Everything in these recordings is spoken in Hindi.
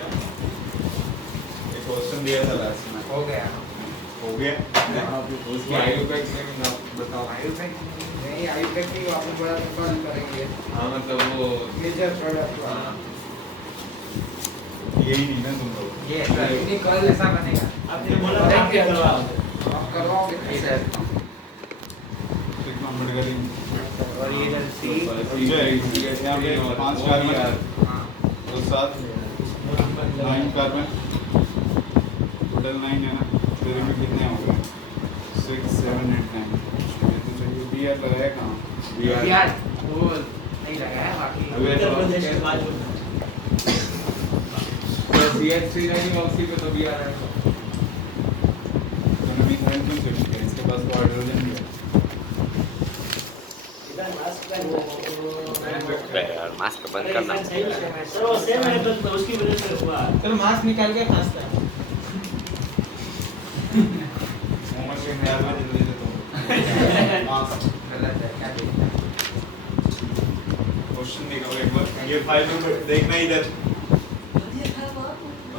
एक क्वेश्चन दिया था लास्ट में, हो गया उसकी आयु पैक में बताओ। आयु पैक नहीं, आयु पैक नहीं, आपने बोला तो कॉल करेंगे। हाँ मतलब वो मेजर प्रोडक्ट हाँ, यही नहीं ना तुम लोग, ये नहीं कॉल ऐसा बनेगा। आपने बोला था आप क्या करवाओगे? आप करवाओगे कैसे? और ये इधर सी यहाँ पे 5 कार्बन हाँ और 7 9 कार्बन, टोटल 9 है ना, फिर में कितने हो गए 6 7 8 9। ये तो चाहिए बी आर लगाया कहाँ, यार वो नहीं लगा है बाकी। उत्तर प्रदेश के बाजू में। CH3 नहीं ऑक्सी पे तो बी आर है, तो नमी फ्रेंड क्यों चुनी है, इसके पास तो हाइड्रोजन भी है। इधर मास्क पहन यार मास्क बंद करना। सर वो सेम है तो उसकी वजह से हुआ। चलो मास्क निकाल के खांसता है। मोहम्मद के ख्याल में जल्दी से तुम गलत है क्या देखना। क्वेश्चन देखो एक बार, ये फाइल में देखना इधर।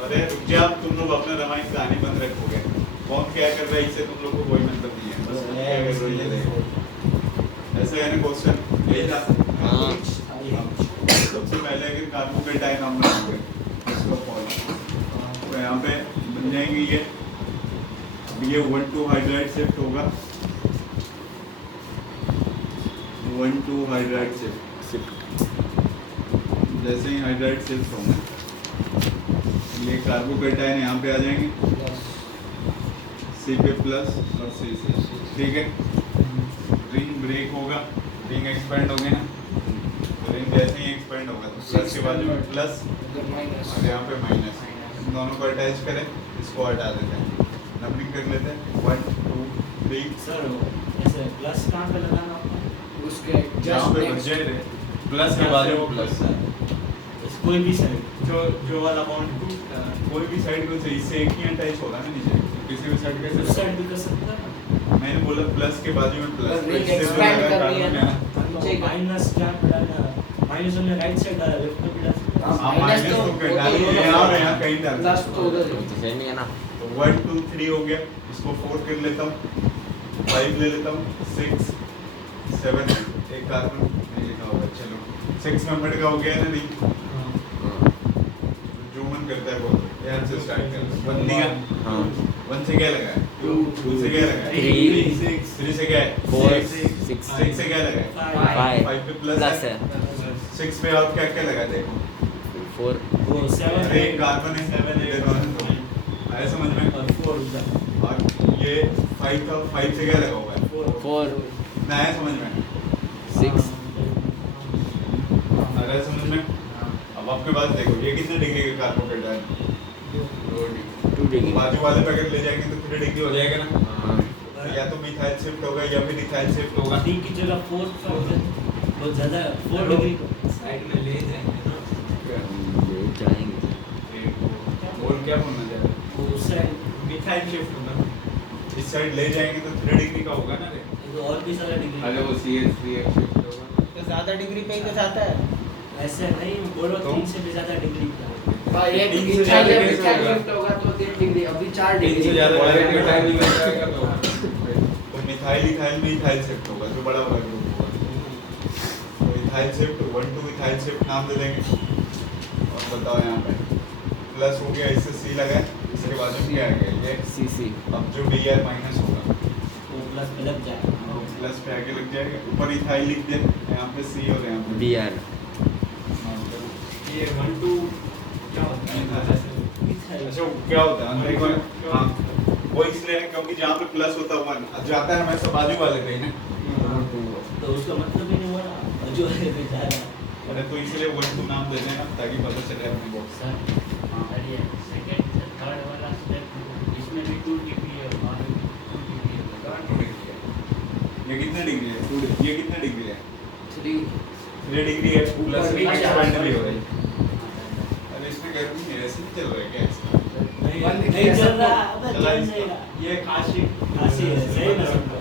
अरे रुक जा, तुम लोग अपना रामायण कहानी बंद रखोगे, कौन क्या कर रहा है इससे तुम लोग को कोई मतलब नहीं है, बस क्या कर रहे हो ये देखो। ऐसा है ना क्वेश्चन, यही था। सबसे पहले अगर कार्बोकेटाइन हम बनाओगे इसका फॉर्मूला, तो यहाँ पे बन जाएंगे ये 1,2 हाइड्राइड शिफ्ट होगा, 1,2 हाइड्राइड शिफ्ट। जैसे ही हाइड्राइड शिफ्ट होंगे ये कार्बोकेटाइन यहाँ पे आ जाएंगे, सी पे प्लस और सी से, ठीक है। रिंग ब्रेक होगा, रिंग एक्सपेंड हो गए ना, तो रिंग जैसे ही एक्सपेंड होगा तो प्लस के बाजू में प्लस और यहाँ पे माइनस, इन दोनों को अटैच करें, इसको हटा देते हैं, नंबरिंग कर लेते हैं 1 2 3। सर ऐसे प्लस कहाँ पे लगाना होता है? उसके यहाँ पे बच जाए प्लस के बाजू में प्लस, कोई भी साइड जो वाला अमाउंट कोई भी साइड को चाहिए, इससे एक ही अटैच होगा ना नीचे, किसी भी साइड उस के साइड भी कर सकता है। मैंने बोला प्लस के बाजू में प्लस, बस ring expand करनी है ना। माइनस जहाँ पे डालना, माइनस हमने राइट साइड डाला, लेफ्ट में भी डाल सकते हैं। हाँ माइनस तो डालिए, यहाँ और यहाँ कहीं डाल प्लस तो उधर ही। तो नहीं है ना। 1 2 3 हो गया, इसको 4 कर लेता हूँ, 5 ले लेता हूँ, 6 7 एक कार्बन नहीं लिखा होगा, चलो 6 मेंबर का हो गया ना, नहीं जो मन करता है वो यहाँ से स्टार्ट कर 1 दिया, हाँ 1 से क्या लगा है, 2 से क्या लगा है, 3 से क्या है, 4 6 से क्या लगा है, 5 5 पे प्लस है, 6 पे और क्या क्या लगा देखो, 4 वो 7 अरे एक कार्बन है, 7 है, आया समझ में, और 4 उधर। और ये 5 का 5 से क्या लगा हुआ है, 4 ना आया समझ में, 6 आया समझ में। अब आपके पास देखो ये कितने डिग्री का कार्बोकेटाइन, 2 डिग्री। बाजू वाले पे अगर ले जाएंगे तो 3 डिग्री हो जाएगा ना, हाँ या तो मिथाइल शिफ्ट होगा या फिर इथाइल शिफ्ट होगा। डी की जगह 4 बहुत ज़्यादा 4 डिग्री साइड में ले जाएंगे ना। ले जाएंगे। और क्या बोलना चाह रहे हैं? वो उस साइड मिथाइल शिफ्ट होगा, इस साइड ले जाएंगे तो 3 डिग्री का होगा ना रे। तो और भी सारा डिग्री। अरे वो CH3 शिफ्ट होगा तो ज़्यादा डिग्री पे ही तो जाता है। ऐसे नहीं बोलो, तो? 3 से भी ज़्यादा डिग्री का। ये तीन से इथाइल ज़्यादा इथाइल कैसे होगा? शिफ्ट होगा तो 3 डिग्री, अभी 4 डिग्री। तो मिथाइल इथाइल में इथाइल शिफ्ट होगा, जो बड़ा वाला ग्रुप होगा, तो इथाइल शिफ्ट 1 2 इथाइल शिफ्ट नाम दे देंगे। और बताओ यहाँ पे प्लस हो गया, इससे C लगा है, इसके बाद में क्या आ गया ये CC अब जो Br माइनस होगा तो प्लस पे लग जाएगा। प्लस पे आगे लग जाएगा, ऊपर इथाइल लिख दे, यहाँ पे C और यहाँ पे BR ये 1 2 क्या होता है, अच्छा क्या होता है अंदर को, हाँ वो इसलिए है क्योंकि जहाँ पे प्लस होता है 1 जाता है हमेशा बाजू वाले पे ही ना, तो उसका मतलब ही नहीं हुआ ना, जो है पे जा रहा है। अरे तो इसलिए 1 2 नाम दे देना ताकि पता चले अपने को। सर हाँ ये सेकंड थर्ड वाला स्टेप इसमें भी 2 डिग्री है और 2 डिग्री है। ये कितने डिग्री है, 2 डिग्री, ये कितने डिग्री है, 3 डिग्री है, प्लस ऊपर रिंग नीचे एक्सपेंड भी हो आसपास। रही है। अरे इसमें गर्मी है, ऐसे नहीं चल रहा है क्या इसका, नहीं चल रहा, अबे चला चल इसका। जाएगा। ये खांसी खांसी है, सही ना समझो।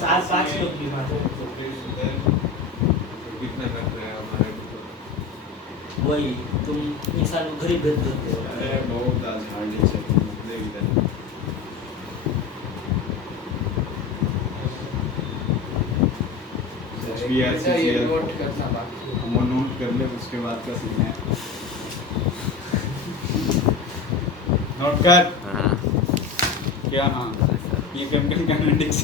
4-5 लोग बीमार हो। कितना कर रहा है हमारे को, वही तुम इंसान को गरीब भेज देते हो। अरे बहुत आज हार्ड है मुझे इधर बेटा ये नोट करना बाकी है। वो नोट कर ले उसके बाद का सीन है नोट कर हाँ क्या हाँ ये केमिकल काइनेटिक्स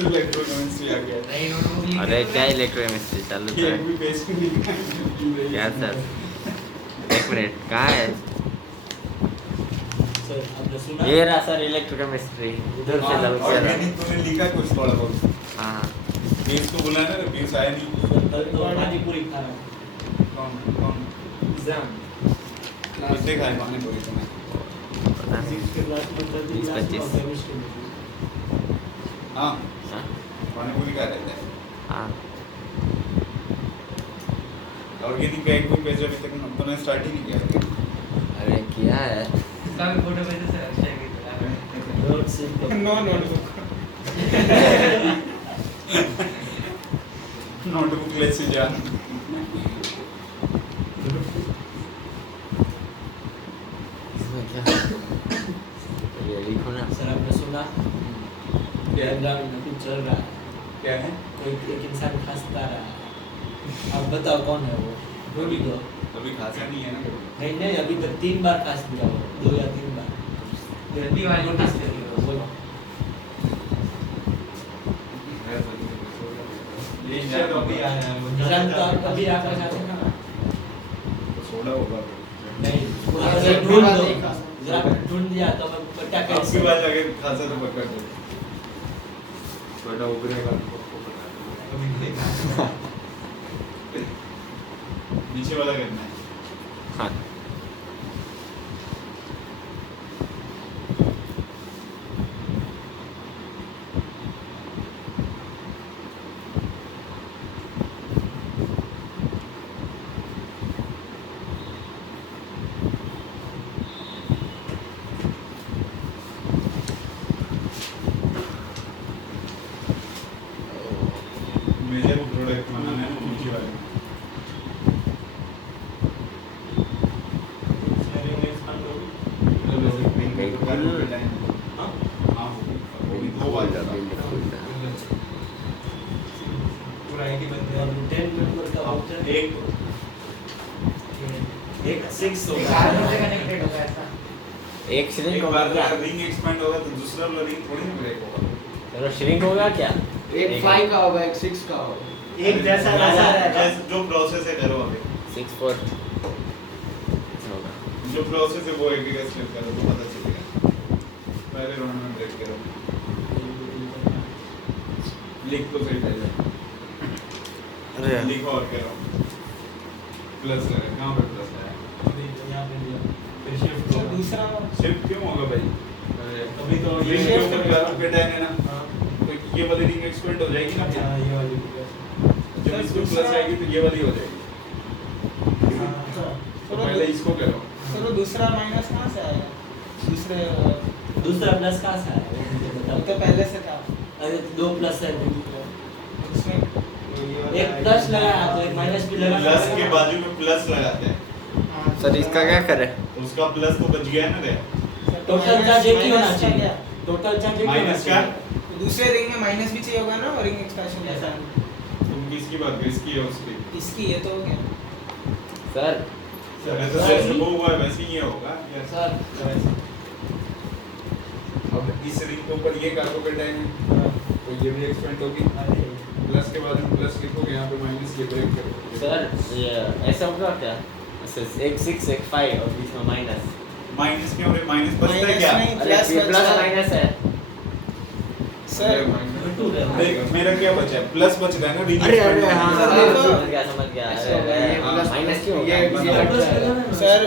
इलेक्ट्रोकेमिस्ट्री आ गया नहीं नोटबुक लिख अरे के क्या इलेक्ट्रोकेमिस्ट्री चालू ये था भी पेज पे लिखा है क्या सर एक मिनट कहाँ है सर आपने सुना? ये रहा सर इलेक्ट्रोकेमिस्ट्री इधर से लग गया ऑर्गेनिक तूने लिखा कुछ थोड़ा बहुत हाँ हाँ बीस को बुलाना ना बीस आया नहीं सर कल तो पानी पूरी खा रहा हूँ। कौन एग्जाम कितने खाए पानी पूरी तुम्हें पता नहीं 6th क्लास में 30 20, क्लास में 25 केमिस्ट्री में। हाँ हाँ पानी पूरी खा रहता है हाँ ऑर्गेनिक का एक भी पेज अभी तक तूने स्टार्ट ही नहीं किया अरे क्या है कल फोटो भेजे सर अच्छा है note simple. No notebook notebook ले से जान इसमें क्या ये लिखो ना सर आपने सुना? डायग्राम में कुछ चल रहा है। क्या है एक इंसान खांसता रहा है। अब बताओ कौन है वो? ढूंढ दो। अभी खासा नहीं है ना कभी नहीं नहीं अभी तक 3 बार खांस दिया वो, 2 या 3 बार। जल्दी वाली नोटिस करिए बोलो। ये शायद अभी आया है इंसान तो आप कभी आकर जाते ना। सोडा होगा नहीं पूरा से ढूंढ दो। जरा ढूंढ दिया तो मैं पट्टा आपकी कैसे? बात अगर खासा तो पक्का दो सोडा उभरेगा तो आपको पता है नीचे वाला करना है हाँ मेजर प्रोडक्ट बनाना है नीचे वाले पूरा आईडी बन गया 10 मेंबर का वाउचर एक एक 6 एक होगा। आर्मी से कनेक्टेड होगा ऐसा एक श्रिंक एक होगा बार क्या अगर रिंग एक्सपेंड होगा तो दूसरा वाला रिंग थोड़ी ना ब्रेक होगा चलो श्रिंक होगा क्या एक 5 का होगा एक 6 का होगा एक जैसा नजर है जैसे जो प्रोसेस है करो अभी 6-4 होगा जो प्रोसेस है वो एक एक स्टेप करो तो पता चलेगा पहले राउंड में ब्रेक करो लिख तो सही पहले अरे लिखो और करो प्लस लगा कहाँ पे प्लस है यहाँ पे दिया। फिर शिफ्ट सर दूसरा शिफ्ट क्यों होगा भाई अभी तो ये रिंग के shift ऊपर होगा। क्लास पे टाइम है ना हाँ, तो ये वाली रिंग एक्सपेंड हो जाएगी ना हाँ, ये वाली भी है। जब इसको प्लस आएगी तो ये वाली हो जाएगी हाँ, तो पहले इसको करो चलो दूसरा माइनस कहाँ से आया दूसरे दूसरा प्लस कहाँ से आया वो मुझे वो बताओ। तो पहले से था अरे 2 प्लस है उसमें एक प्लस लगाया तो एक माइनस भी लगाना प्लस के पड़ेगा। बाजू में प्लस लगाते हैं हाँ, सर इसका क्या करे तो उसका प्लस तो बच गया ना रे टोटल चार्ज एक ही होना माइनस का चाहिए। क्या? टोटल चार्ज एक ही होना माइनस का चाहिए। तो दूसरे रिंग में माइनस भी चाहिए होगा ना और रिंग एक्सपेंशन ऐसा तुम किसकी बात कर इसकी है उसकी इसकी ये तो हो गया सर तो जैसे वो हुआ है वैसे ही ये होगा Yes. सर अब इस रिंग के ऊपर ये कार्बोकेटाइन है तो ये भी एक्सपेंड होगी अरे प्लस के बाद में प्लस लिखोगे यहाँ पे माइनस ये ब्रेक करोगे सर ये ऐसा होगा क्या ऐसे एक 6 एक 5 और बीच में माइनस माइनस क्यों रे माइनस बचता है माइनस क्या नहीं। अरे प्लस ये प्लस बचा। माइनस है सर टू है। देख मेरा क्या बचा है प्लस बच रहा है ना रिंग अरे अरे हाँ सर, हाँ, देखो। समझ गया ऐसे होगा, अरे ये हाँ, प्लस- माइनस क्यों ये- होगा ये प्लस बचा है। लगाना ना। सर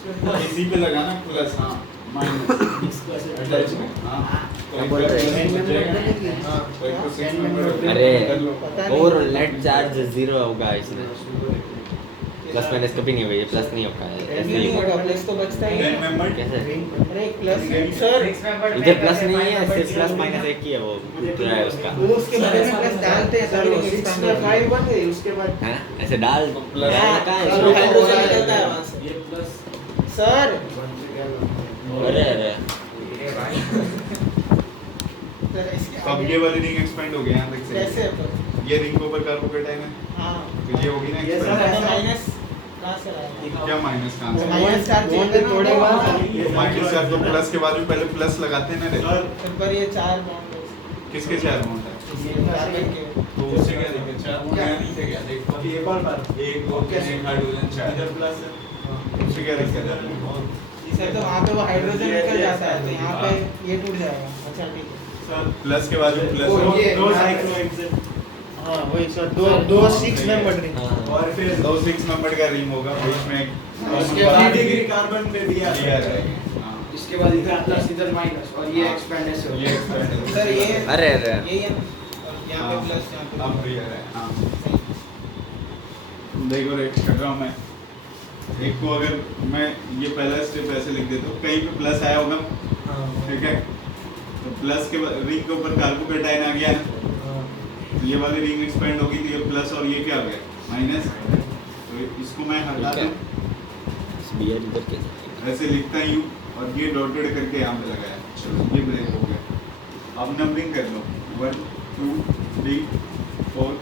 उसमें इसी पे लगाना प्लस हाँ माइनस इसको ऐसे अटैच में हाँ तो क्या एक बोल बार रहे प्लस हैं? बच जाएगा हाँ तो एक को 6 नंबर अरे कर लो पता नहीं। और नेट चार्ज 0 होगा इसमें प्लस माइनस कभी नहीं हुआ, ये प्लस नहीं होगा ऐसे नहीं ही होगा, प्लस तो बचता ही टेन है। मेंबर कैसे अरे एक प्लस सर, इधर प्लस नहीं है, सिर्फ प्लस माइनस एक ही है, वो पूरा है उसका वो उसके बाद में प्लस डालते हैं सर वो तभी 6 में 5 बन गई उसके बाद है ना, ऐसे डाल प्लस डालना कहाँ है सर, इसमें? हाइड्रोजन निकलता है वहाँ से। ये प्लस सर अरे अरे ये भाई सर इसके तो अब ये वाली रिंग एक्सपेंड हो गई यहाँ तक कैसे से। है तो? ये रिंग के ऊपर कार्बोकेटाइन है, हाँ तो ये होगी ना ये सर expand। ऐसा माइनस कहाँ से लाया? क्या माइनस कहाँ से? माइनस चार्ज चाहिए ना, थोड़े बाद तो माइनस चार तो प्लस के बाद भी पहले प्लस लगाते हैं ना रे। फिर पर ये 4 बॉन्ड है। किसके चार अमाउंट है? ये कार्बन के तो उससे क्या दिक्कत? चार अमाउंट है नहीं थे क्या? देख अभी एक और बार एक दो तीन एक हाइड्रोजन चार इधर प्लस है, उससे क्या दिक्कत है? सर तो वहाँ पे वो हाइड्रोजन निकल जाता है, तो यहाँ पे ये टूट जाएगा। अच्छा ठीक है। प्लस के बाद भी प्लस वो है। ये दो साइक्लोहेक्सेन, हाँ वही सर, दो हाँ, दो सही 6 है। मेंबर रिंग हाँ। और फिर दो 6 नंबर का रिंग होगा, बीच में एक उसके common बाद 3 बात डिग्री कार्बन में दिया लिया जाएगा। हाँ। इसके बाद इधर प्लस इधर माइनस और ये हाँ। एक्सपेंड ऐसे हो ये expand है। सर ये अरे अरे ये यहाँ पे प्लस यहाँ पे अब क्लियर है। हाँ। देखो रे कर रहा हूँ मैं, एक को अगर मैं ये पहला स्टेप ऐसे लिख देता हूँ, कहीं पे प्लस आया होगा, ठीक है, तो प्लस के रिंग के ऊपर कार्बोकेटाइन आ गया ना, तो ये वाली रिंग एक्सपेंड होगी, तो ये प्लस और ये क्या हो गया माइनस, तो इसको मैं हटा ठीक है। दूँ, बियर इधर कैसे? ऐसे लिखता ही हूँ, और ये डॉटेड करके यहाँ पे लगाया। चलो ये ब्रेक हो गया। अब नंबरिंग कर लो, 1 2 3 4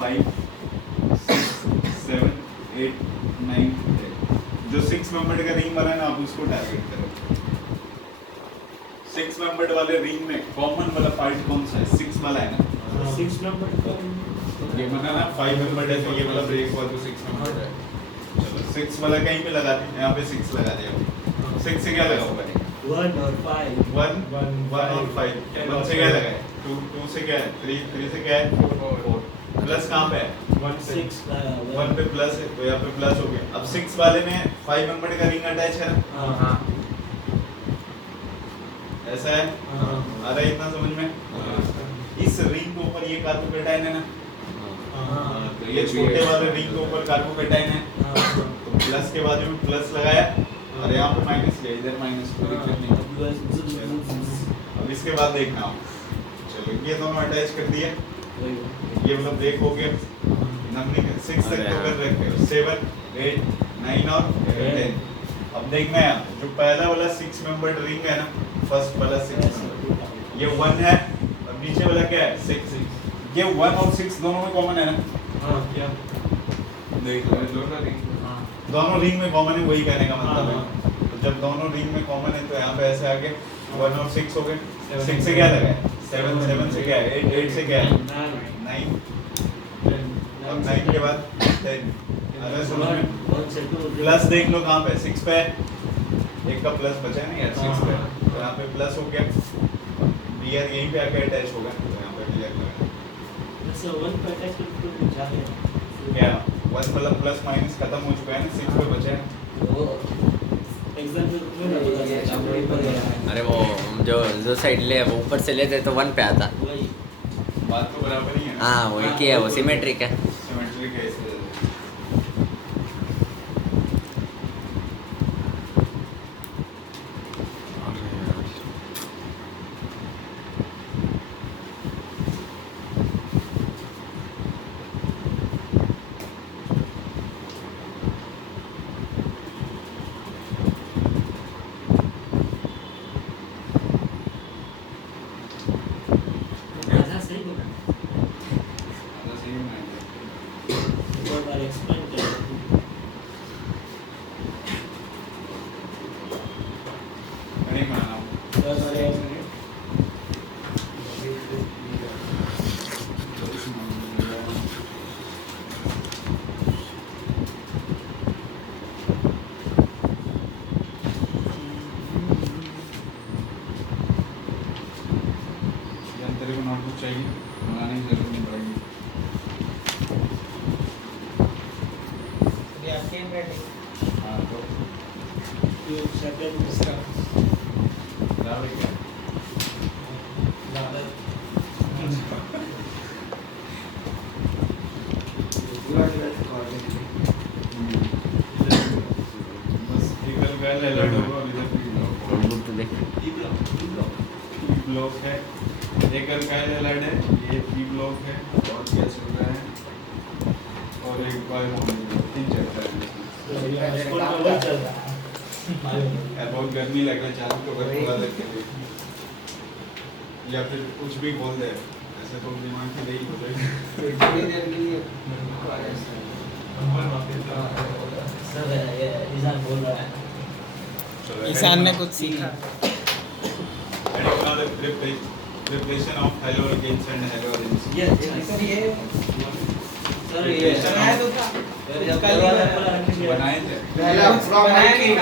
5 6 7 8 9 10। जो 6 मेंबर का रिंग बना है ना, आप उसको टारगेट करो। 6 मेंबर वाले रिंग में कॉमन वाला पार्ट कौन सा है? 6 वाला है ना, 6 नंबर ये बना ना 5 मेंबर है, तो ये वाला ब्रेक हुआ तो 6 मेंबर है। चलो 6 वाला कहीं पे लगा दें, यहाँ पे 6 लगा दिया। 6 से क्या लगा होगा? 1 और 5 1 1 और 5। 1 से क्या लगा है? 2 2 से क्या है? 3 3 से क्या है? 4 प्लस कहाँ पे है? 1 6 1 पे प्लस है, तो यहाँ पे प्लस हो गया। अब 6 वाले में 5 मेंबर का रिंग अटैच है ना, हाँ ऐसा है। आ रहा है इतना समझ में? इस रिंग के ऊपर ये कार्बोकेटाइन है ना, हाँ तो ये छोटे वाले रिंग के ऊपर कार्बोकेटाइन है, तो प्लस के बाद में प्लस लगाया, और यहाँ पे माइनस लिया, इधर माइनस, कोई दिक्कत नहीं। अब इसके बाद देखना हो, चलो ये दोनों अटैच कर दिए, ये मतलब ब्रेक हो गया। नंबरिंग 6 तक तो कर रखे हो, 7 8 9 और 10। अब देखना है जो पहला वाला 6 मेंबर रिंग है ना, फर्स्ट वाला 6 ये 1 है, और नीचे वाला क्या है? 6। ये 1 और 6 दोनों में कॉमन है ना, क्या देख लो दोनों रिंग में कॉमन है, वही कहने का मतलब है। तो जब दोनों रिंग में कॉमन है, तो यहाँ पे ऐसे आगे 1 और 6 हो गए। 6 से क्या लगा है? 7 7 से क्या है? 8 8 से क्या है? 9 और 9 के बाद 10। अरे समझ में? प्लस देख लो कहाँ पे? 6 पे है, एक का प्लस बचा है ना यार, 6 पे, तो यहाँ पे प्लस हो गया, बियर यहीं पे आके अटैच होगा, तो यहाँ पे बियर लगा। क्या 1 मतलब प्लस माइनस खत्म हो चुका है ना, 6 पे बचा है। अरे वो जो साइड ले वो ऊपर से लेते तो 1 पे आता। बात तो बराबर ही है ना, हाँ वो एक ही है, वो सिमेट्रिक है। सिमेट्रिक है इसलिए। सही में नहीं माना हूँ। यार तेरे को नोटबुक चाहिए, बनाने की जरूरत नहीं पड़ेगी। ये आपके हैंडराइटिंग हाँ तो सेकंड बराबर क्या? पूरा 12th कॉलेज अल्काइल हैलाइड होगा और इधर पी ब्लॉक होगा। बुक तो देख पी ब्लॉक है, एक अल्काइल हैलाइड है, ये पी ब्लॉक है, और क्या चल रहा है, और एक बार तीन चलता है। स्कूल में वो चल रहा है यार बहुत गर्मी लग रहा है, चालू तो कर पूरा देख के देख। या फिर कुछ भी बोल दे, ऐसे तो दिमाग में नहीं हो जाएगा। थोड़ी देर के लिए सर ये ईशान बोल रहा है ईशान ने कुछ सीखा। Preparation of halogens and halogens. ये सर ये सर ये बनाया तो था जब कल ही दरवाजा बनाया। खुला रखेंगे बनाए थे। पहला फ्रॉम बनाया नहीं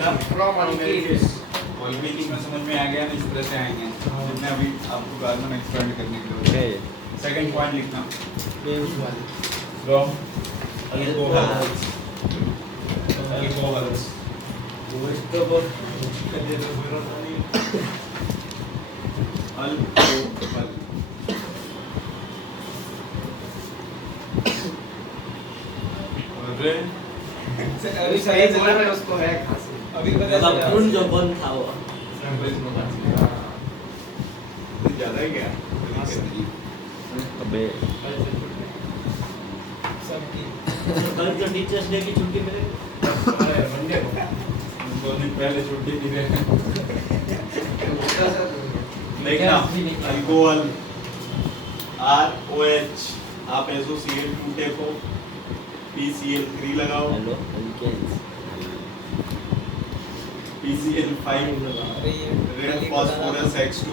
था। फ्रॉम अनकीस Alchemy में समझ में आ गया ना, इस तरह से आएंगे जितने अभी आपको बाद में एक्सपेंड करने के लिए। सेकंड पॉइंट लिखना बेउस वाली from alcohols. Alcohols. Alcohol. और अभी सही बोल रहे हैं, उसको है खांसी। अभी पता मतलब चला। खून जो बंद था वो ज्यादा ही क्या? अबे सबकी कल जो टीचर्स डे की छुट्टी मिलेगी दो दिन पहले छुट्टी दी है। देखना अल्कोहल ROH, आप SOCl2 टेको, PCl3 लगाओ, हेलो अल्केन्स PCl5 अरे ये रेड फास्फोरस X2।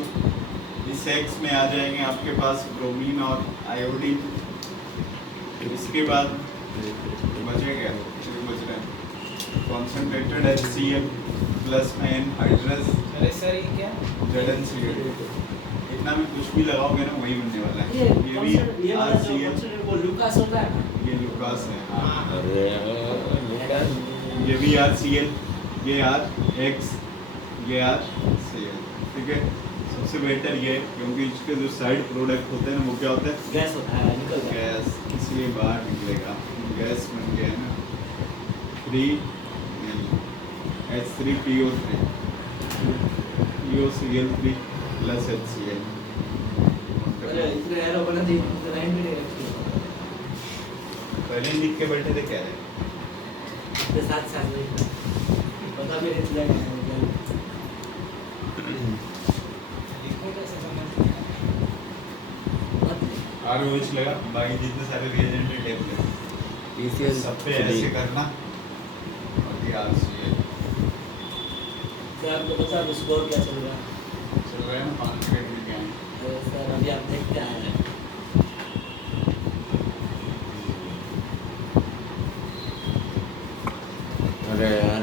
इस X में आ जाएंगे आपके पास ब्रोमीन और आयोडीन। इसके बाद बचेगा जो बच रहा है कॉन्सेंट्रेटेड HCl प्लस में एनहाइड्रस अरे सर ये क्या ZnCl। इतना में कुछ भी लगाओगे ना वही बनने वाला है। ये भी ये वाला जो RCl, कॉन्सेंट्रेट वो लुकास होता है ना ये लुकास है। हाँ। अरे ये भी RCl, ये RX, ये RCl। ठीक है, सबसे बेटर ये है क्योंकि इसके जो साइड प्रोडक्ट होते हैं ना वो क्या होता है? गैस होता है निकल जाता है गैस, इसलिए बाहर निकलेगा। गैस बन गया है ना 3 H3PO3 POCl3 प्लस HCl। अरे इतने एरो बना दी 9 मिनट पहले लिख के बैठे थे क्या है? के साथ साथ में पता भी नहीं चला लिखो कैसे समझ ROH लगा, बाकी जितने सारे रिएजेंट है टेप ले पीसीएल सब पे ऐसे करना और ये RCl सर आपको बता दो स्कोर क्या चल रहा है चल रहा है ना 5 मिनट में क्या है? अरे सर अभी आप देखते आए हैं अरे यार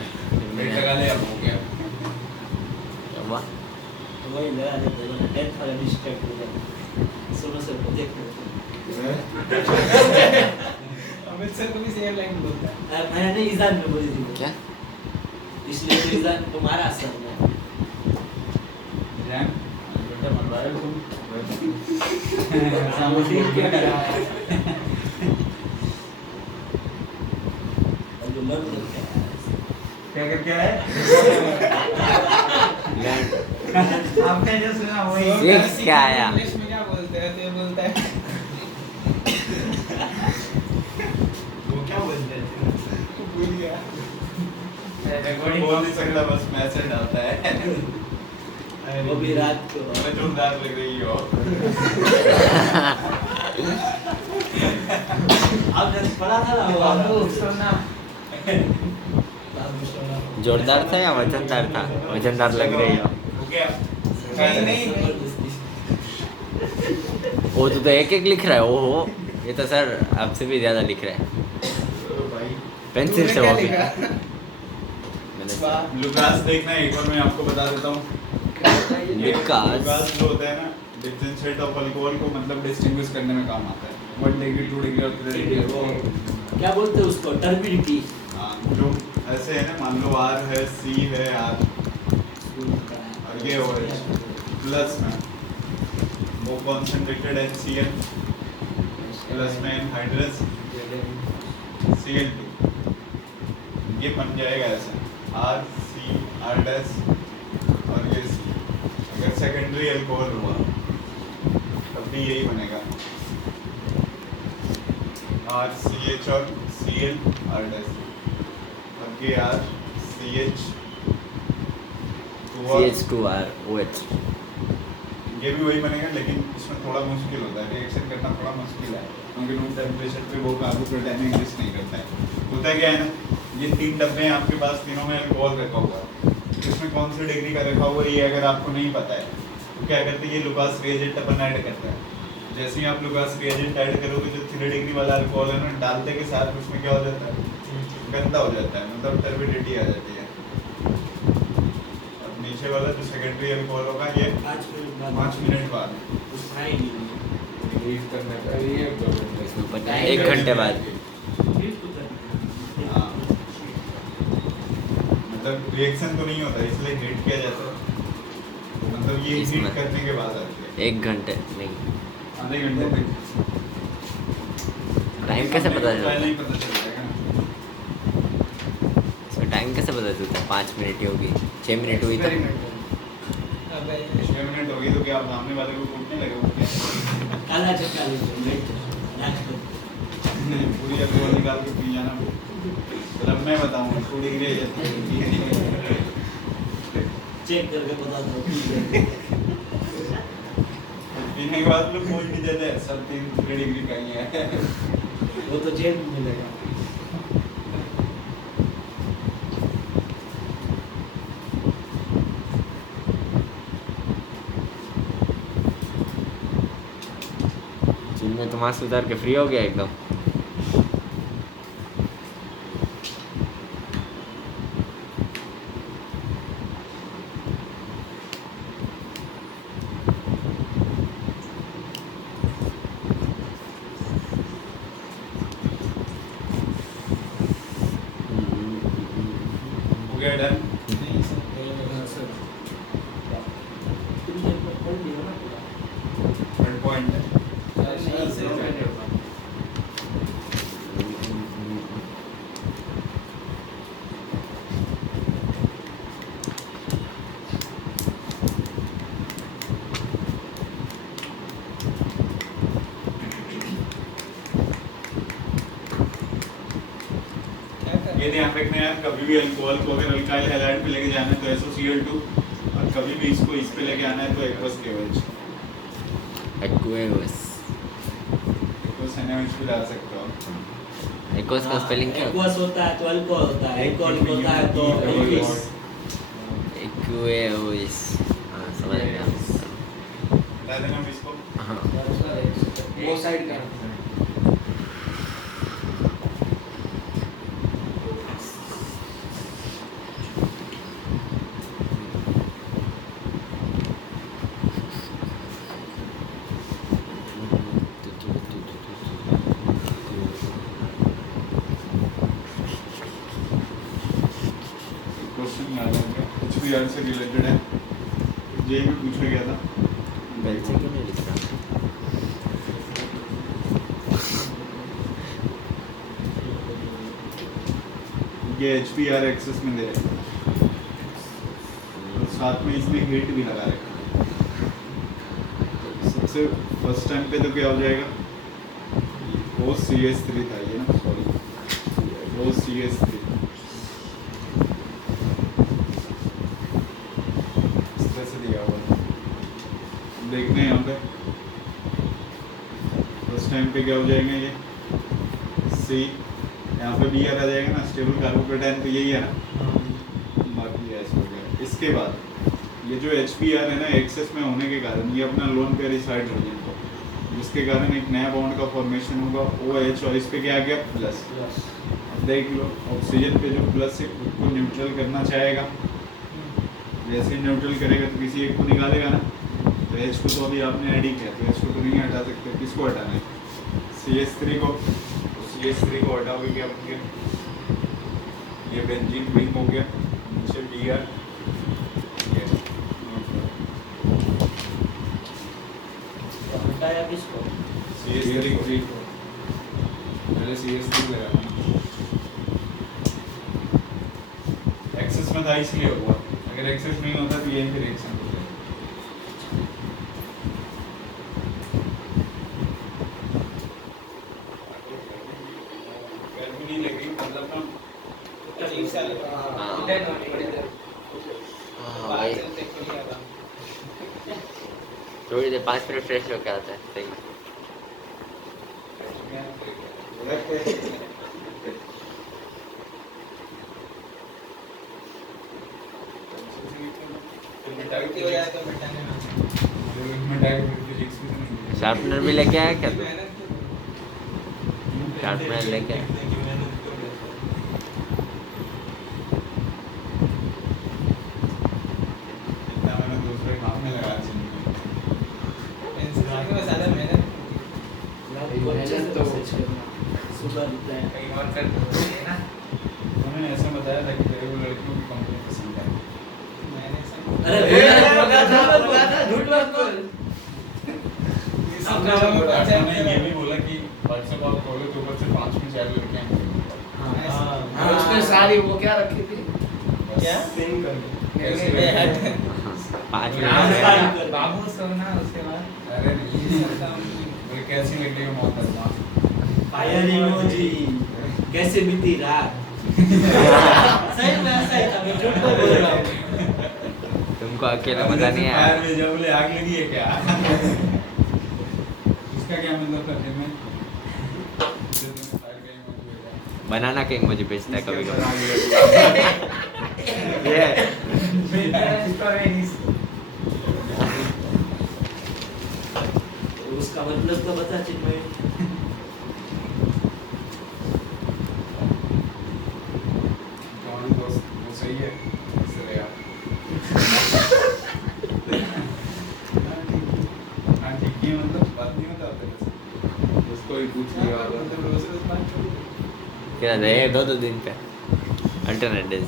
वेट लगा ले, अब हो गया। क्या हुआ? तो वही लगा देते हैं 10th वाला डिस्ट्रैक्ट हो जाता है सुनो सर को देख रहे अमित सर को भी सेम लाइन बोलता है हैं मैंने नहीं ईजान में बोली थी क्या? इसलिए तो ईजान तुम्हारा असर में जैन बेटा बनवा रहे हो तुम? ठीक क्या कर रहा है और जो लर्न करते हैं क्या करके आए? लैंड आपने जो सुना वही। तो ये कैसी क्या आया? इंग्लिश में क्या बोलते हैं तो ये बोलता है वो क्या बोलते हैं? भूल गया बोल नहीं सकता, बस मैसेज आता है। वो भी रात को मैं जोरदार लग रही हो। आपने पढ़ा था ना वो बाबू सोना बाबू सोना जोरदार था या वजनदार था? वजनदार लग रही हो। हो गया। नहीं जबरदस्ती वो तो एक एक लिख रहा है। ओहो ये तो सर आपसे भी ज्यादा लिख रहा है। भाई पेंसिल से तूने वो क्या भी लिखा? मैंने वाह लुकास देखना एक बार मैं आपको बता देता हूँ। लुकास। लुकास जो होता है ना डिफरेंशिएट ऑफ अल्कोहल को मतलब डिस्टिंग्विश करने में काम आता है। 1 डिग्री 2 डिग्री और 3 डिग्री वो क्या बोलते हैं उसको टर्बिडिटी हाँ, जो ऐसे है ना, मान लो R है, C है, R और ये OH प्लस में वो कॉन्सेंट्रेटेड HCl प्लस में एनहाइड्रस Cl2 ये बन जाएगा ऐसा। R C R डैश और ये C। अगर सेकेंडरी अल्कोहल हुआ तब भी यही बनेगा R C H और Cl R डैश। अब ये R C H CH2R OH। ये भी वही बनेगा, लेकिन इसमें थोड़ा मुश्किल होता है, रिएक्शन करना थोड़ा मुश्किल है क्योंकि रूम टेम्परेचर पे वो कार्बोप्रोटाइन एग्जिस्ट नहीं करता है। होता क्या है ना, ये 3 डब्बे हैं आपके पास, तीनों में अल्कोहल रखा हुआ है, इसमें कौन सी डिग्री का रखा हुआ है ये अगर आपको नहीं पता है तो क्या करते हैं, ये लुकास रिएजेंट अपन ऐड करता है। जैसे ही आप लुकास रिएजेंट ऐड करोगे जो 3 डिग्री वाला अल्कोहल है ना, डालते के साथ उसमें क्या हो जाता है, गंदा हो जाता है, मतलब टर्बिडिटी आ जाती है। अब नीचे वाला जो सेकेंडरी अल्कोहल होगा ये 5 मिनट बाद हीट करने का ये 2 घंटे इसमें पता है 1 घंटे बाद। हाँ, मतलब रिएक्शन तो नहीं होता इसलिए हीट किया जाता है, मतलब ये हीट इसमें करने के बाद आती है 1 घंटे नहीं, आधे घंटे तक। टाइम कैसे पता चलता पहले है? ही पता चल जाएगा ना। इसमें टाइम कैसे पता चलता है? 5 मिनट ही होगी, 6 मिनट हुई तो अबे 6 मिनट हो गई तो क्या आप सामने वाले को कूटने लगे हो क्या? काला चक्का पूरी अल्कोहल निकाल के पी जाना। अब मैं बताऊंगा थोड़ी डिग्री है चेक करके बता दो। पीने के बाद लोग कोई नहीं देते, सब 3 डिग्री का ही है। वो तो जेल में मिलेगा। जिम में तुम्हारा सुधार के फ्री हो गया एकदम। हो गया डन। थर्ड पॉइंट है ये ध्यान रखना है यार, कभी भी अल्कोहल को अगर अल्काइल हैलाइड पे लेके जाना है तो SOCl2 और कभी भी इसको इस पे लेके आना है तो aqueous KOH। Aqueous. Aqueous NaOH भी डाल सकते हो। एक्वेस का स्पेलिंग क्या होता एक्वस होता है तो अल्कोहल होता है, एल्कोहलिक होता है तो एल्किस। है? एक्वेस। हाँ समझ गया। बता देना हम इसको। हाँ वो साइड का क्वेश्चन याद हो गया, कुछ भी यार से रिलेटेड है, ये भी पूछा गया था। बेंच क्यों नहीं लिख रहा? ये HBr एक्सेस में दे रहे हैं और साथ में इसमें हीट भी लगा रखा है। तो सबसे फर्स्ट टाइम पे तो क्या हो जाएगा, वो CS3 था ये ना, सॉरी वो CS3 इस तरह से दिया हुआ है, देखते हैं यहाँ पे फर्स्ट टाइम पे क्या हो जाएगा, ये C यहाँ पे Br आ जाएगा ना, स्टेबल कार्बोप्रोटाइन तो यही है ना, बाकी ऐसे हो गया। इसके बाद ये जो HBr है ना, एक्सेस में होने के कारण ये अपना लोन पेयर साइड हो जाएगा, जिसके कारण एक नया बॉन्ड का फॉर्मेशन होगा OH, और इस पे क्या आ गया प्लस। अब देख लो ऑक्सीजन पे जो प्लस है खुद को न्यूट्रल करना चाहेगा, जैसे न्यूट्रल करेगा तो किसी एक को निकालेगा ना, तो H को तो अभी आपने ऐड ही किया, तो H को तो नहीं हटा सकते, किसको हटाना है CS3 को, तो CS3 को हटाओगे क्या बन गया, ये बेंजीन रिंग हो गया, नीचे Br हटाया किसको? CS3 को पहले CS3 लगाना, एक्सेस में था इसलिए हुआ, अगर एक्सेस नहीं होता तो ये फिर रिएक्शन हो जाएगा। गर्मी नहीं लगी मतलब ना हाँ। इधर नोट थोड़ी देर हाँ बाहर भाई चलते के लिए आता थोड़ी देर 5 मिनट फ्रेश होके आता है सही। हो जाए तो मिटाने में शार्पनर भी लेके आया क्या तू? शार्पनर लेके आया? इतना मैंने दूसरे काम में लगा में ज्यादा मेहनत सुबह रिप्लाई कहीं और कर दो ना उन्होंने ऐसा बताया था कि तेरे को लड़कियों की कंपनी पसंद है। मैंने अरे बोला था झूठ मत बोल। सामने वाला को उन्होंने पहचान ये भी बोला कि WhatsApp आप खोलो तो ऊपर से 5 में 4 लड़कियां मिलेंगी। हाँ उसने सारी वो क्या रखी थी क्या कैसे ये है 5 नाम मिनट से- बाबू सोना उसके बाद अरे नहीं बोले कैसी लड़की को मौत करना फायर इमोजी कैसे बीती रात सही में ऐसा ही था मैं झूठ नहीं बोल रहा हूँ। तुमको अकेला मजा नहीं फायर आया? में जब बोले आग लगी है क्या इसका क्या मतलब था फिर मैं बनाना केक मुझे भेजता है कभी कभी ये उसका मतलब तो बता चिन्मय दोस्त वो सही है इसलिए आप हाँ ठीक है मतलब बात नहीं होता आपके पास उसको ही पूछ लिया क्या रहे 2 दिन पे अल्टरनेट डेज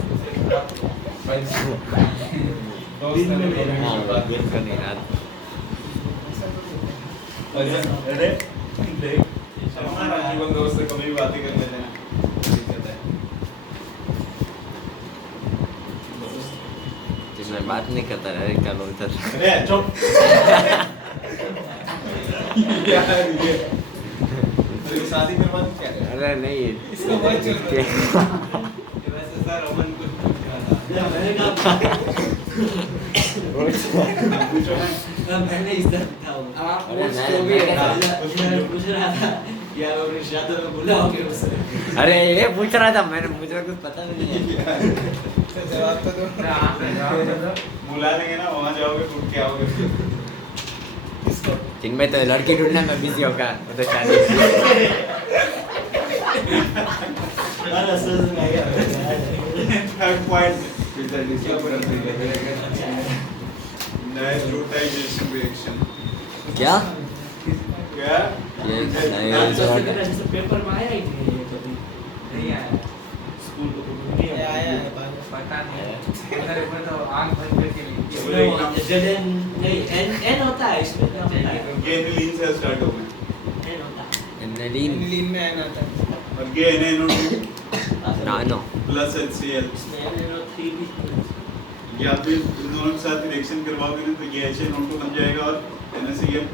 दिन में हाँ दिन को नहीं रात अरे देख हमारा जीवन दोस्त से कभी भी बातें कर लेते हैं दिक्कत है जिसमें बात नहीं करता रहे क्या बोलता था अरे चुप क्या है ये अरे शादी करवा दी क्या है अरे नहीं इसको बहुत चल रहा है। वैसे सर अमन कुछ पूछ रहा था मैंने कहा पूछो ना मैंने इधर था वो आप अरे उसको मैं- भी मैं- हटा मैं पूछ रहा था यार अपनी शादी में बुला होगे उसे अरे ये पूछ रहा था मैंने मुझे कुछ पता नहीं है जवाब तो दो बुला लेंगे ना वहाँ जाओगे तुम क्या आओगे जिनमें तो लड़की ढूंढने में बिजी होगा वो तो शादी अरे सर नहीं गया थर्ड पॉइंट फिर डिस्कस करते हैं डायजोटाइजेशन रिएक्शन क्या क्या ये तो नहीं फिर ऐसे पेपर में आया ही नहीं ये कभी नहीं आया स्कूल को तो नहीं ये आया है पता नहीं उधर ऊपर तो आंख बंद करके लिखी इसमें वो ZN नहीं N होता है इसमें क्या होता है गेनिलीन से स्टार्ट हो गए N होता है एनिलीन लीन में आना था और NaNO2 नानो प्लस HCl इसमें NNO3 भी या फिर इन दोनों के साथ रिएक्शन करवाओगे ना तो ये HNO2 बन जाएगा और NaCl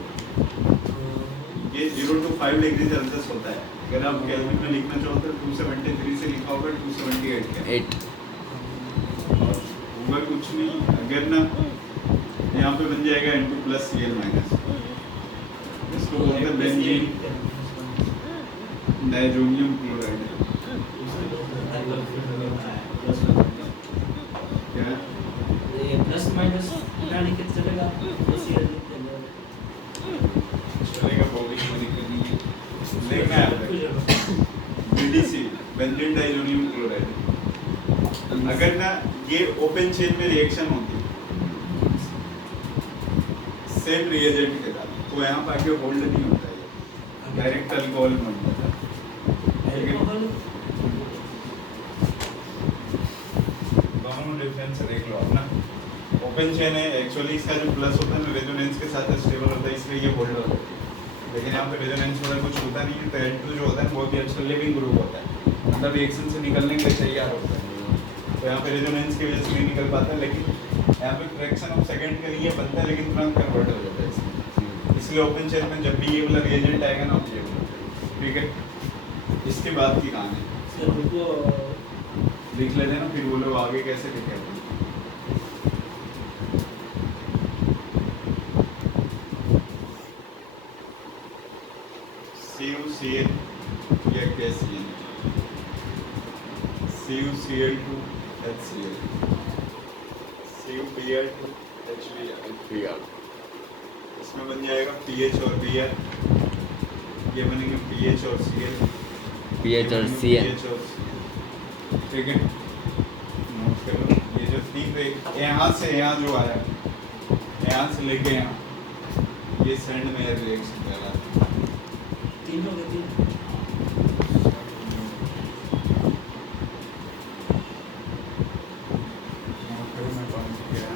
ये 0 to 5 डिग्री सेल्सियस होता है। अगर आप केल्विन में लिखना चाहो तो 273 से लिखा होगा 278 का 8 और होगा कुछ नहीं अगर ना यहाँ पे बन जाएगा N2 प्लस Cl माइनस इसको बोलते हैं बेंजीन डायजोनियम क्लोराइड क्या ये प्लस माइनस ना लिखे तो चलेगा CL लिखते हैं चलेगा वो भी कोई दिक्कत नहीं है देखना है आपको BDC बेंजीन डायजोनियम क्लोराइड अगर ना ये ओपन चेन में रिएक्शन होती है सेम रिएजेंट के साथ तो यहाँ पे आके होल्ड नहीं होता है डायरेक्ट अल्कोहल में बन जाता है दोनों डिफरेंस देख लो आप ना ओपन चेन है एक्चुअली इसका जो प्लस होता है रेजोनेंस के साथ स्टेबल होता है इसलिए ये होल्ड होता है लेकिन यहाँ पे रेजोनेंस वाला कुछ होता नहीं है तो N2 जो होता है बहुत ही अच्छा लिविंग ग्रुप होता है मतलब रिएक्शन से निकलने के लिए तैयार होता है तो यहाँ पे रेजोनेंस की वजह से नहीं निकल पाता, लेकिन यहाँ पे फ्रैक्शन ऑफ सेकंड के लिए बनता है, लेकिन तुरंत कन्वर्ट हो जाता है इसमें। इसलिए ओपन शेल में जब भी ये वाला रिएजेंट आएगा ना, ये वाला, ठीक है। इसके बाद की कहानी सर रुको, देख लेते हैं ना, फिर वो लोग आगे कैसे लिखे हैं। CuCl या KCl, CuCl2 HCl, CuBr to HBr, इसमें बन जाएगा पीएच और Br, ये बनेंगे पीएच और Cl, पीएच और Cl, ठीक है। नोट कर लो, ये जो तीन पे यहाँ से यहाँ जो आया, यहाँ से लेके यहाँ, ये सेंड में रिएक्शन कर रहा है। तीनों के तीन नोट करो, मैं कौन सी गया।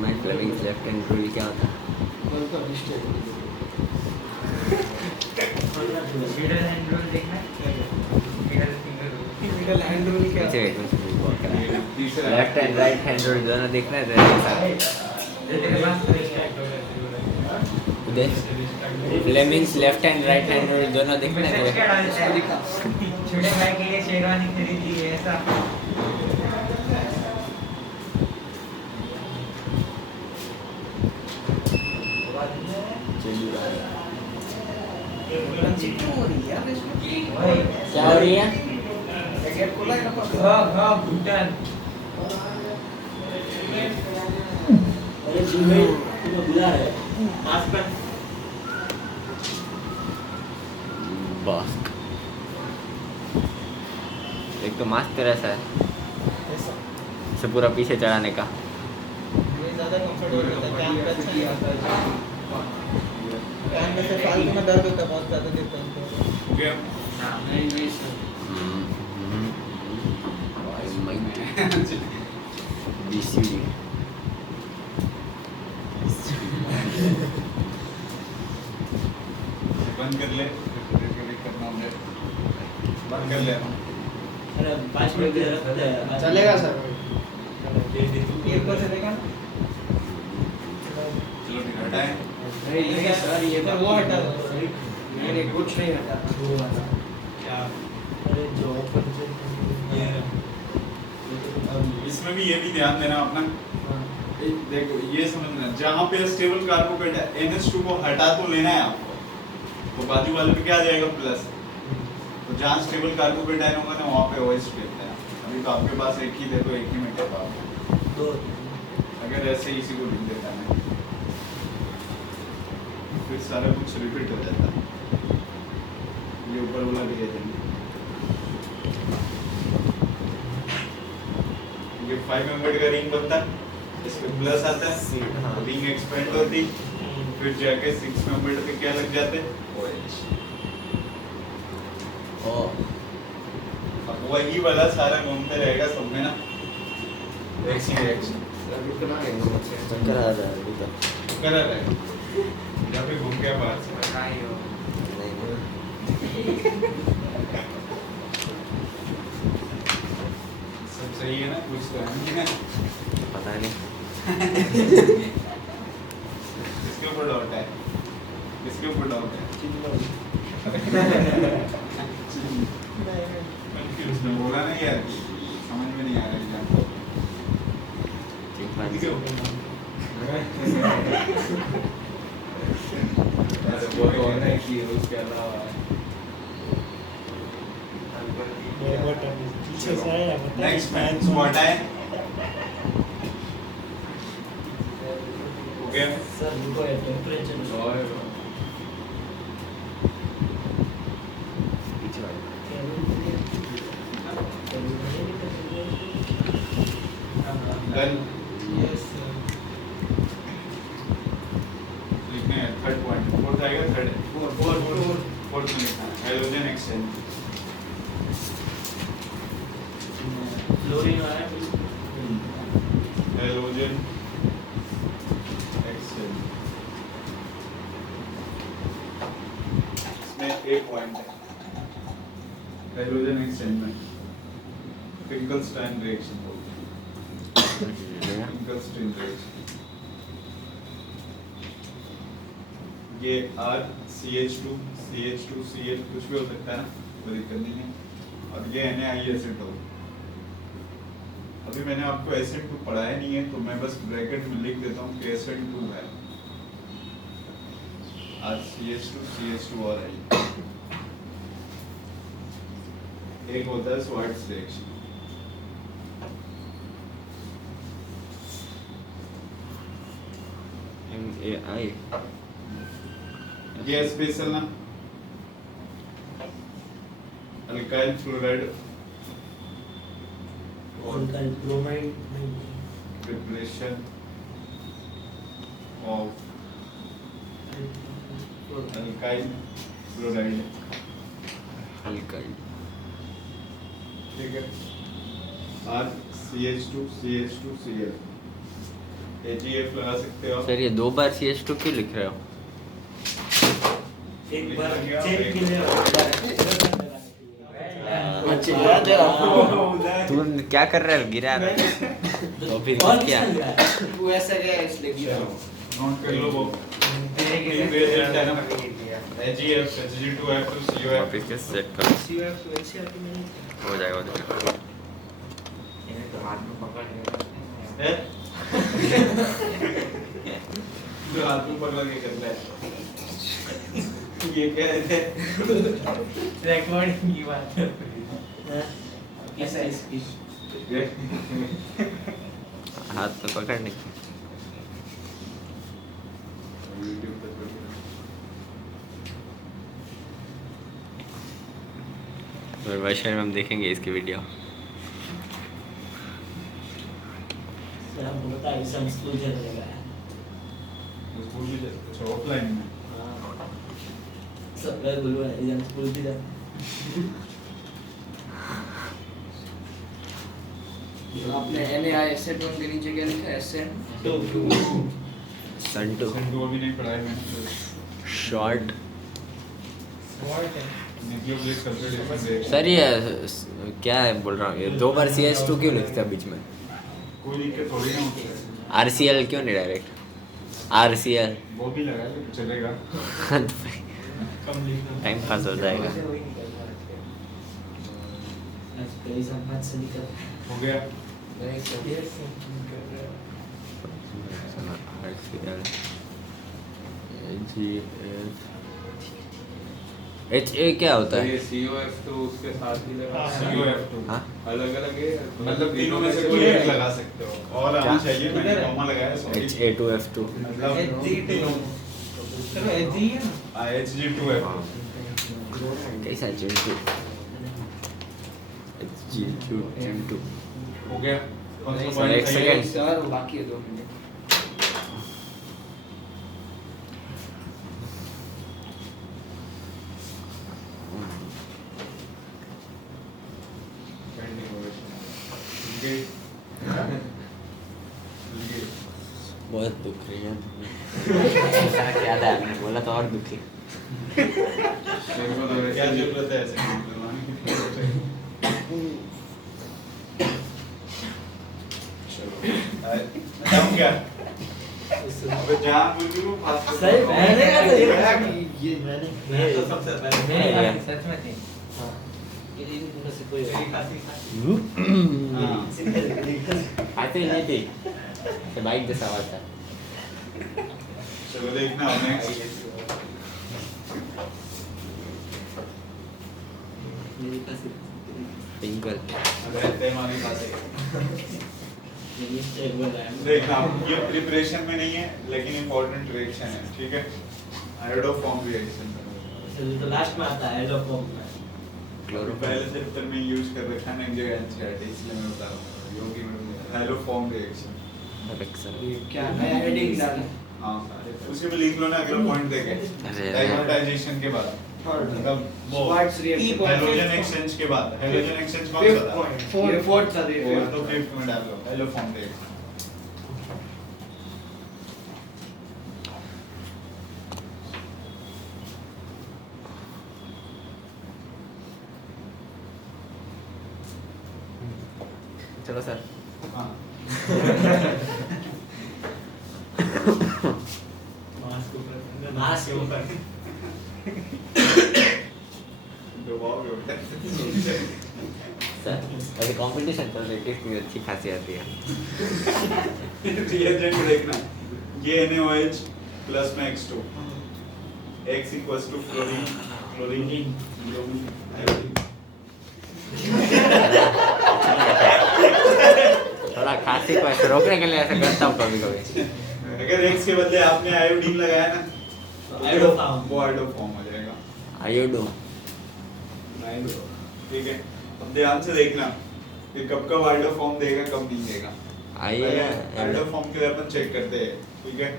मैं फ्लेमिंग्स लेफ्ट हैंड रूल क्या होता है? मिडल हैंड रूल देखना है, middle finger rule. Middle hand rule क्या पीछे कुछ नहीं हुआ करा। ये तीसरा left and right hand rule दोनों देखना है तेरे साथ। तेरे पास रिस्ट्रिक्ट हो गया। देख Fleming's left and right hand rule दोनों देखना है मैसेज क्या तेरे। डालता है? छोटे भाई के लिए शेरवानी खरीदी है ऐसा। चिट्ठी हो रही है यार इसमें। भाई क्या हो रही है? गेट खोला है ना, भूटान। अरे जी भाई तुम्हें बुला रहे हैं पास पर। बस एक तो मास्क तेरा सा है, ऐसा इसे पूरा पीछे चढ़ाने का। ये ज्यादा कंफर्टेबल होता है, कैम पे अच्छा नहीं आता है। कैम में से फालतू में दर्द होता है बहुत ज्यादा देर तक। हो गया। नहीं नहीं सर, BCD बंद कर ले, करना होगा, बंद कर ले। अरे 5 मिनट के रखते हैं। चलेगा सर, ये ऊपर से देगा ना। चलो ठीक है, हटाएं। नहीं नहीं सर, ये सर वो हटा दो। नहीं नहीं कुछ नहीं हटा। वो वाला क्या अरे जो ओपन से ये इसमें भी ये भी ध्यान देना अपना, देखो ये समझना, जहाँ पे स्टेबल कार्बोकेट है NH2 को हटा तो लेना है आपको, तो बाजू वाले पे क्या आ जाएगा प्लस। तो जहाँ स्टेबल कार्बोकेट आयन होगा ना वहाँ पे OH देता है। अभी तो आपके पास एक ही दे, तो एक ही में कर पाओगे। दो अगर ऐसे इसी को लिख देता है फिर सारा कुछ रिपीट हो जाता है। ये ऊपर वाला भी है, ये 5 मेंबर्ड का रिंग बनता है, इसमें प्लस आता है, रिंग एक्सपेंड होती, फिर जाके 6 मेंबर्ड पे क्या लग जाते हैं OH। अब वही वाला सारा घूमते रहेगा सब में ना, ऐसी रिएक्शन सर इतना है ना मुझे। चक्कर आ रहा है अभी तो। करा रहे या फिर घूम गया बाहर से। बताइए सब सही है ना, कुछ तो है नहीं ना। पता नहीं। किसके ऊपर डाउट है, किसके ऊपर डाउट है? कंफ्यूज में बोला ना यार, समझ में नहीं आ रहा है जानते। ऐसे वो तो और है कि उसके अलावा पीछे से आया बता। नेक्स्ट मैच व्हाट है? हो गया। सर रुको ये टेंपरेचर और पीछे वाले। डन। यस लिखने हैं थर्ड पॉइंट, फोर्थ आएगा, थर्ड फोर्थ में लिखना है हाइड्रोजन एक्सचेंज। फ्लोरीन आया हाइड्रोजन एक्सचेंज एक पॉइंट है हाइड्रोजन एक्सचेंज में फिंकलस्टाइन रिएक्शन बोलते हैं फिंकलस्टाइन रिएक्शन ये RCH2 CH2 Cl कुछ भी हो सकता है ना, कोई दिक्कत नहीं है। और ये NaI एसिड हो। अभी मैंने आपको एसिड 2 पढ़ाया नहीं है, तो मैं बस ब्रैकेट में लिख देता हूँ कि एसिड 2 है RCH2 CH2 और I। एक होता है स्वार्ट्ज रिएक्शन। MAI ये स्पेशल ना alkyl fluoride alkyl bromide preparation of alkyl fluoride, alkyl ठीक है। RCH2 CH2 Cl AgF लगा सकते हो। सर ये 2 बार CH2 क्यों लिख रहे हो? एक बार चेक के लिए तू क्या कर रहा है, गिरा रहा है तो फिर क्या? तू ऐसा क्या है इसलिए किया? नोट कर लो वो AgF Hg2F2 COF वापस के सेट कर, COF तो NCERT में नहीं हो जाएगा हो जाएगा। इन्हें तो हाथ में पकड़ लिया। है जो हाथ में पकड़ के करता है ये क्या है रिकॉर्डिंग की बात ऐसा इसकी हाथ में पकड़ने की। और वर्षन में हम देखेंगे इसकी वीडियो। सर हम बोलता है सब स्कूल चल रहेगा स्कूल भी अच्छा ऑफलाइन में सब लोग बोलो एग्जाम स्कूल भी जा आपने NaI एसिड के नीचे क्या लिखा है? संटू संटू अभी नहीं पढ़ाया मैंने। Short nucleophilic sulphate reaction sir ये क्या है बोल रहा हूँ, ये 2 बार CH2 क्यों लिखता है बीच में? कोई दिक्कत थोड़ी ना होती है। RCl क्यों नहीं डायरेक्ट RCl? वो भी लगा तो चलेगा। टाइम पास हो जाएगा। कई समाज से निकल हो गया HA क्या होता तो है? ये COF तो उसके साथ ही लगा। COF2 हाँ अलग अलग है मतलब तीनों में से कोई एक लगा सकते हो और आना चाहिए। मैंने कॉमा लगाया सॉरी HA2F2 मतलब चलो Hg है ना? Hg2F2 कैसा चिंटू Hg2 हो गया। कौन सा सर, पॉइंट एक सेकंड। सर बाकी है 2 मिनट। बहुत दुख रही है याद है आपने बोला तो और दुखी। क्या जरूरत है ऐसे काम करवाने की? बताऊं क्या? अबे जान बुझ के वो फास्ट सही मैंने कहा सही कहा है कि ये मैंने तो सबसे पहले मैंने ये- कहा सच में थी हां ये इनमें से कोई हाँ आते नहीं थी तो बाइक जैसा आवाज था। चलो देखना नेक्स्ट मेरे पास पिंकल रहते हैं हमारी बातें। ये एक बोल रहा है देखना ये प्रिपरेशन में नहीं है लेकिन इंपॉर्टेंट रिएक्शन है, ठीक है। आयोडोफॉर्म रिएक्शन चलो तो लास्ट में आता है एडोफॉर्म में पहले से उत्तर में यूज कर रखा है एक जगह एनसीईआरटी, इसलिए मैं बता रहा हूँ। योगी में हाइड्रोफॉर्म रिएक्शन क्या नया हेडिंग डाला? हाँ उसी में लिख लो ना अगला पॉइंट देके अरे डाइवर्टाइजेशन के बाद मतलब वो Schwartz reaction. हाइड्रोजन एक्सचेंज के बाद हाइड्रोजन एक्सचेंज कौन सा था? ये फोर्थ था ये फोर्थ तो फिफ्थ में डाल लो हाइड्रोफॉर्म रिएक्शन। चलो सर। हाँ मास्क के ऊपर डुबाओगे बेटा। सर अभी कंपटीशन चल रही है, किसकी अच्छी खासी आती है। रिएजेंट देखना, ये NaOH प्लस में X2, X equals to fluorine, fluorine, bromine, iodine. थोड़ा खांसी को ऐसे रोकने के लिए ऐसा करता हूँ कभी कभी। अगर X के बदले आपने आयोडीन लगाया ना, आयोडोफॉर्म। वो आयोडोफॉर्म हो जाएगा। आयोडो। ठीक है, अब ध्यान से देखना कि कब कब आयोडोफॉर्म देगा, कब नहीं देगा। आयोडोफॉर्म के लिए अपन चेक करते हैं, ठीक है।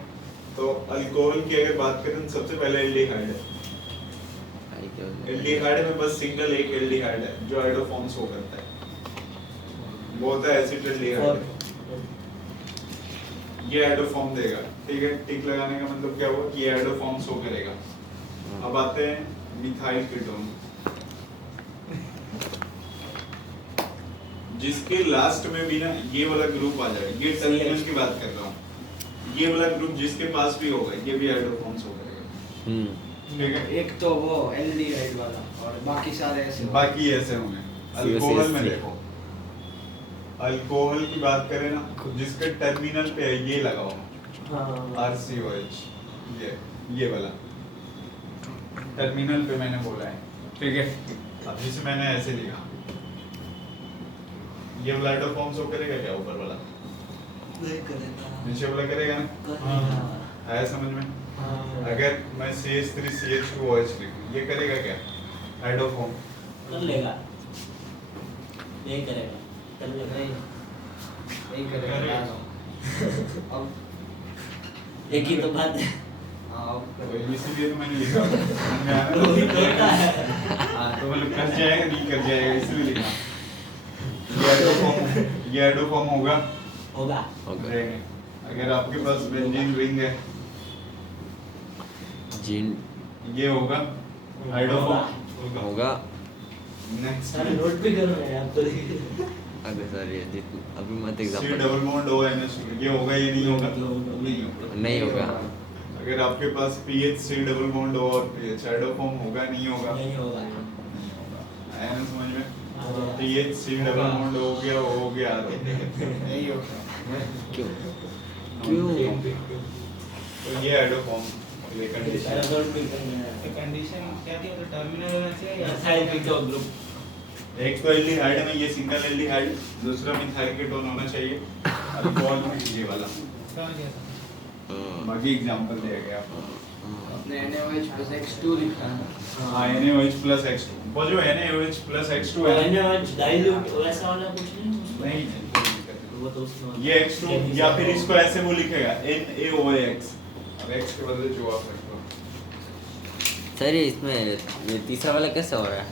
तो अल्कोहल की अगर बात करें तो सबसे पहले एल्डिहाइड है। एल्डिहाइड में बस सिंगल एक एल्डिहाइड है जो आयोडोफॉर्म शो करता है, वो होता है एसिटाल्डिहाइड। ये आयोडोफॉर्म देगा, ठीक है। टिक लगाने का मतलब क्या हुआ, ये आयोडोफॉर्म शो करेगा। अब आते हैं मिथाइल कीटोन, जिसके लास्ट में भी ना ये वाला ग्रुप आ जाएगा। ये टर्मिनल की बात कर रहा हूँ, ये वाला ग्रुप जिसके पास भी होगा ये भी आयोडोफॉर्म शो करेगा, ठीक है। एक तो वो एल्डिहाइड वाला और बाकी सारे ऐसे बाकी ऐसे होंगे। अल्कोहल में देखो, अल्कोहल की बात करें ना, जिसके टर्मिनल पे है ये लगाओ, RCOH, ये वाला टर्मिनल पे मैंने बोला है, ठीक है। अब जिसे मैंने ऐसे लिखा, ये वाला आयोडोफॉर्म शो करेगा क्या, ऊपर वाला नहीं करेगा, नीचे वाला करेगा ना, आया समझ में। अगर मैं CH3CH2OH लिखूं, ये करेगा क्या, आयोडोफॉर्म कर लेगा, नहीं करेगा, कर लेगा, नहीं करेगा। अब एक ही तो बात है। हाँ तो इसीलिए तो मैंने लिखा, समझ में आया ना? वही तो होता है। हाँ तो मतलब कर जाएगा नहीं कर जाएगा इसलिए लिखा। ये आयोडोफॉर्म होगा, होगा। रहेंगे। अगर आपके पास बेंजीन रिंग है, जीन ये होगा आयोडोफॉर्म होगा। नेक्स्ट सारे नोट भी कर रहे हैं आप तो। अरे सर ये अभी मत C example. Double bond ONH, ये होगा ये नहीं होगा, नहीं होगा। नहीं होगा। अगर आपके पास PH C double bond O और PH आयोडोफॉर्म होगा नहीं होगा, नहीं होगा। आया ना समझ में। PH C डबल बॉन्ड हो गया, हो गया नहीं होगा। क्यों क्यों तो ये आयोडोफॉर्म, ये कंडीशन। कंडीशन क्या थी, मतलब टर्मिनल होना चाहिए या साइड कीटोन ग्रुप। एक तो एल्डिहाइड में ये सिंगल एल्डिहाइड, दूसरा मिथाइल कीटोन होना चाहिए। अल्कोहल में ये वाला, समझ गया सर। बाकी एग्जांपल दिया गया आपको। अपने NaOH plus X2 लिखा है। हाँ NaOH plus X2, वो जो NaOH plus X2 है डाइल्यूट वैसा वाला कुछ नहीं नहीं, वो तो उसमें ये X2 या फिर इसको ऐसे वो लिखेगा NaOH, अब X के बदले जो आप रखो। सर ये इसमें ये तीसरा वाला कैसे हो रहा है।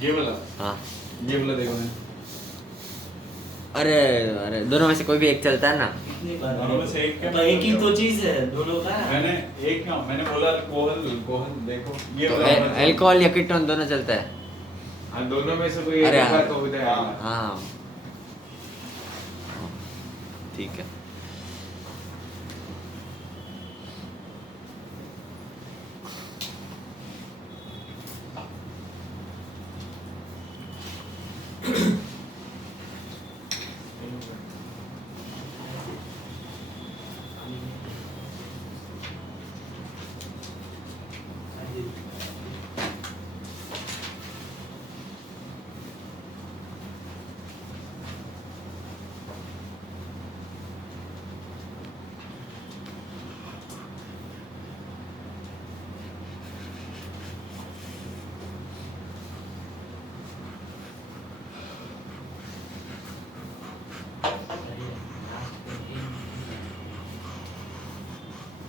ये वाला, हाँ ये वाला देखो ना, अरे अरे दोनों में से कोई भी एक चलता है ना। नहीं बात दोनों में से एक क्या तो एक ही तो चीज है दोनों का। मैंने एक ना, मैंने बोला अल्कोहल, अल्कोहल देखो ये तो वाला होना चाहिए। अल्कोहल या कीटोन दोनों चलता है। हाँ दोनों में से कोई अरे एक हाँ। बार तो होता है। हाँ ठीक है।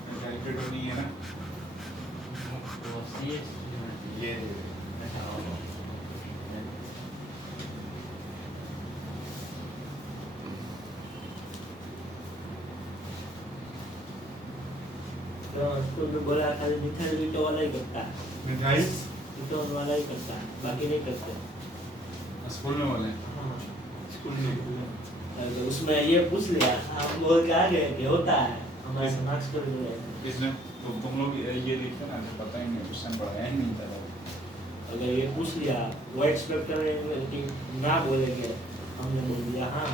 मिथाइल कीटोन नहीं है ना, ये स्कूल में बोला खाली मिथाइल कीटोन वाला ही करता है, मिथाइल कीटोन वाला ही करता है, बाकी नहीं करते। स्कूल में बोले हाँ स्कूल में तो उसमें ये पूछ लिया आप बोल के आ गए कि होता है हमारे से मार्क्स कर दिए। इसने तो तुम लोग ये लिखते ना तो पता ही नहीं क्वेश्चन पढ़ाया ही नहीं था। अगर ये पूछ लिया वाइड स्पेक्ट्रम ना बोलेंगे हमने बोल दिया हाँ।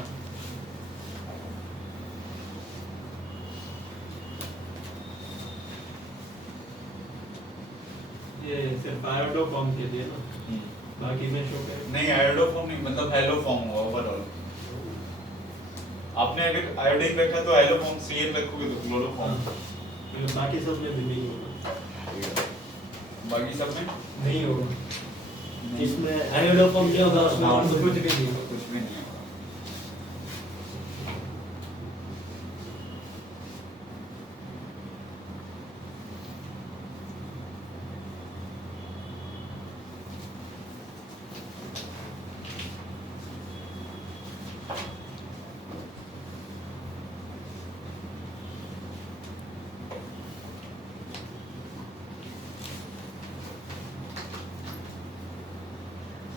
ये सिर्फ आयोडो फॉर्म के लिए ना, बाकी में शो करे। नहीं आयोडो फॉर्म नहीं मतलब हेलो फॉर्म हुआ ओवरऑल। आपने अगर आयोडीन रखा तो हेलो फॉर्म सीएल रखोगे तो क्लोरो फॉर्म। मतलब बाकी सब में भी नहीं होगा। बाकी सब में नहीं होगा। जिसमें आयोडोफॉर्म नहीं होगा उसमें हाँ, तो कुछ भी नहीं होगा। कुछ भी नहीं होगा।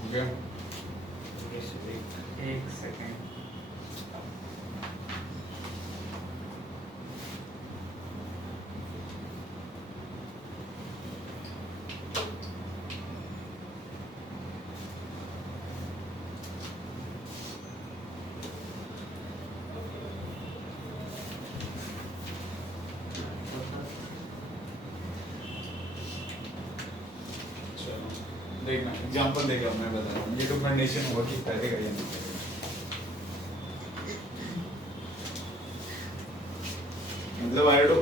Okay. एक सेकेंड। चलो देखना एग्जांपल देगा मैं बता रहा हूँ ये तो कंडीशन हुआ कि करेगा या नहीं करेगा। मतलब आयोडो